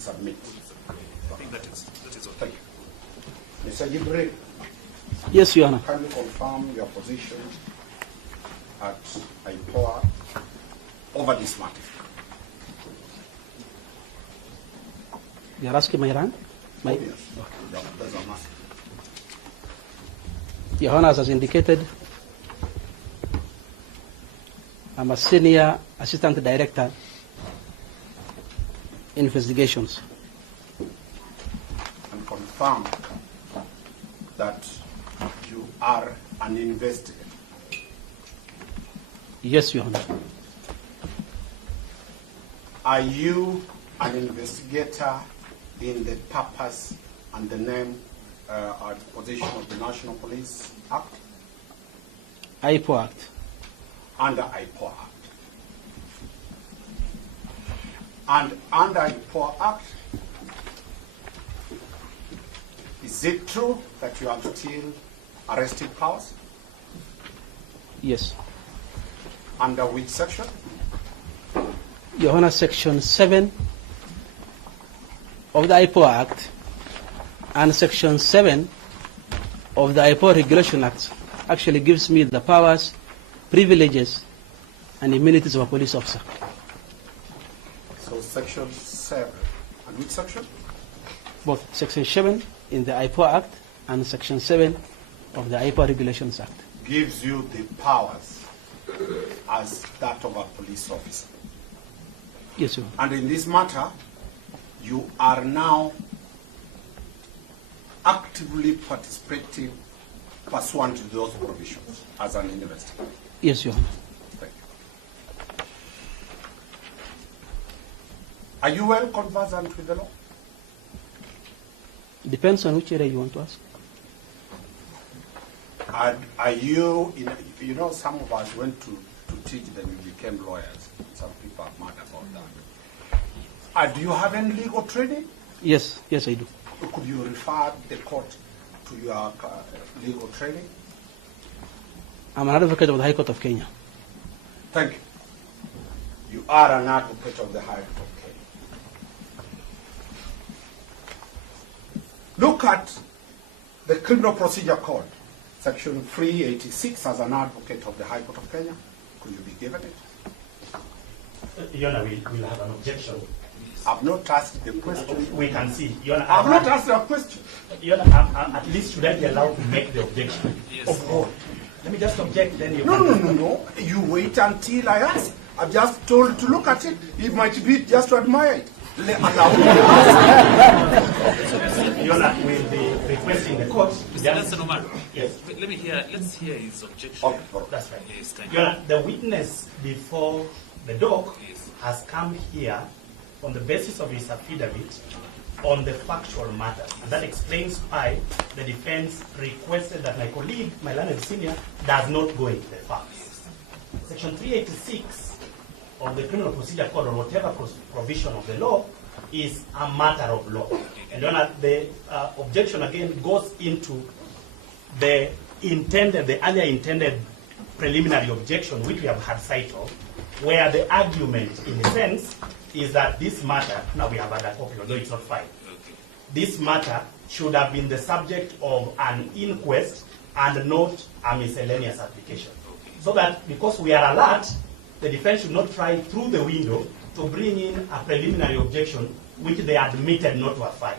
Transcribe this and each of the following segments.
submit. I think that is okay. Thank you. Mr. Jibril, Yes, Your Honor. can you confirm your position at IPOA over this matter? You're asking my rank? Yes. That's a matter. Your Honor, as indicated, I'm a senior assistant director in investigations. And confirm that you are an investigator. Yes, Your Honor. Are you an investigator in the purpose and the name or the position of the National Police Act? IPO Act. Under IPO Act. And under IPO Act, is it true that you have still arresting powers? Yes. Under which section? Your Honor, Section 7 of the IPO Act and Section 7 of the IPO Regulation Act actually gives me the powers, privileges, and immunities of a police officer. So Section 7. And which section? Both Section 7 in the IPO Act and Section 7 of the IPO Regulations Act. Gives you the powers as that of a police officer. Yes, Your Honor. And in this matter, you are now actively participating pursuant to those provisions as an investigator. Yes, Your Honor. Thank you. Are you well conversant with the law? Depends on which area you want to ask. Are you, you know, some of us went to teach, then we became lawyers. Some people are mad about that. Do you have any legal training? Yes, yes, I do. Could you refer the court to your legal training? I'm an advocate of the High Court of Kenya. Thank you. You are an advocate of the High Court of Kenya. Look at the Criminal Procedure Code, Section 386, as an advocate of the High Court of Kenya. Could you be given it? Your Honor, we'll have an objection. I've not asked the question. We can see. Your Honor, I've not asked a question. Your Honor, at least should I be allowed to make the objection? Yes. Of course. Let me just object, then you No. You wait until I ask. I've just told to look at it. It might be just to admire it. Allow me to ask. Your Honor, we'll be requesting the court. Danstan, Omari. Yes. Let's hear his objection. Okay. That's right. Yes, thank Your you. Honor, the witness before the dock Yes. has come here on the basis of his affidavit on the factual matter. And that explains why the defense requested that my colleague, my learned senior, does not go into the facts. Section 386 of the Criminal Procedure Code, or whatever provision of the law, is a matter of law. And Your Honor, the objection again goes into the earlier intended preliminary objection, which we have had sight of, where the argument, in a sense, is that this matter, now we have had a copy, although it's not filed, this matter should have been the subject of an inquest and not a miscellaneous application. So that, because we are alert, the defense should not try through the window to bring in a preliminary objection which they admitted not to have filed.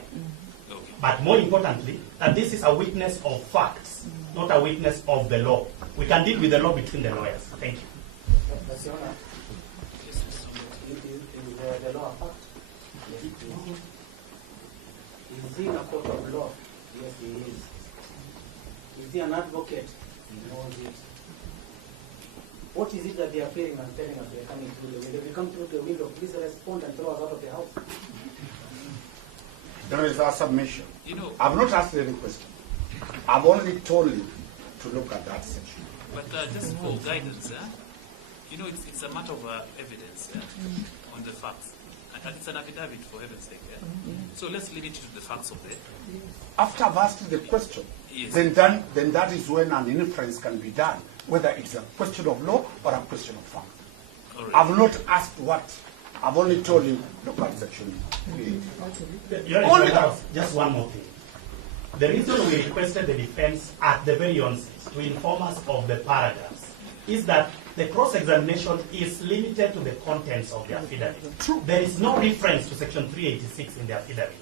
But more importantly, that this is a witness of facts, not a witness of the law. We can deal with the law between the lawyers. Thank you. Is the law a fact? Yes, it is. Is he a court of law? Yes, he is. Is he an advocate? He knows it. What is it that they are fearing and telling us they are coming through the window? If you come through the window, please respond and throw us out of the house. There is a submission. You know, I've not asked any question. I've only told you to look at that section. but just for guidance, you know, it's a matter of evidence on the facts. And it's an affidavit, for heaven's sake. So let's limit it to the facts of it. After I've asked the question, Yes. then that is when an inference can be done, whether it's a question of law or a question of fact. All right. I've not asked what I've only told him, look at section 3. Your Only Honor, just one more thing. The reason we requested the defense at the very onset to inform us of the paragraphs is that the cross-examination is limited to the contents of the affidavit. There is no reference to section 386 in the affidavit.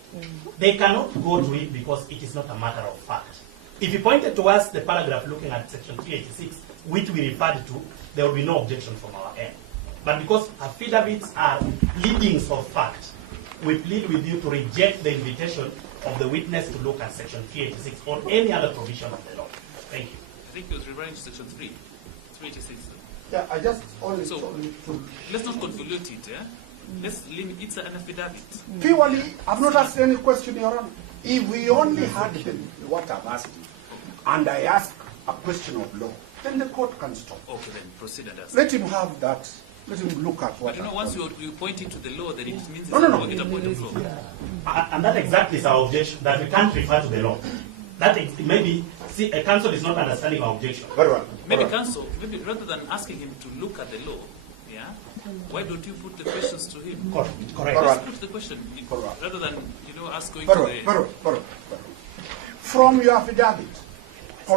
They cannot go to it because it is not a matter of fact. If you pointed to us the paragraph looking at section 386, which we referred to, there will be no objection from our end. But because affidavits are leadings of fact, we plead with you to reject the invitation of the witness to look at section 386 or any other provision of the law. Thank you. I think he was referring to section 386. Yeah, I just only So told him to. let's not convolute it. Yeah? Let's limit. It's an affidavit. Purely, I've not asked any question, Your Honor. If we only had what I've asked him, and I ask a question of law, then the court can stop. Okay, then proceed and ask. Let him have that. Let him look at what But you know, I've once done. you point it to the law, then it means it's No. a point of law. And that exactly is our objection, that we can't refer to the law. That is, maybe, see, a counsel is not understanding our objection. Very well. Maybe Very well. counsel, maybe rather than asking him to look at the law, yeah, why don't you put the questions to him? Correct. All right. Just put the question All right. rather than us going Very to well. the. Very well. Very well. From your affidavit,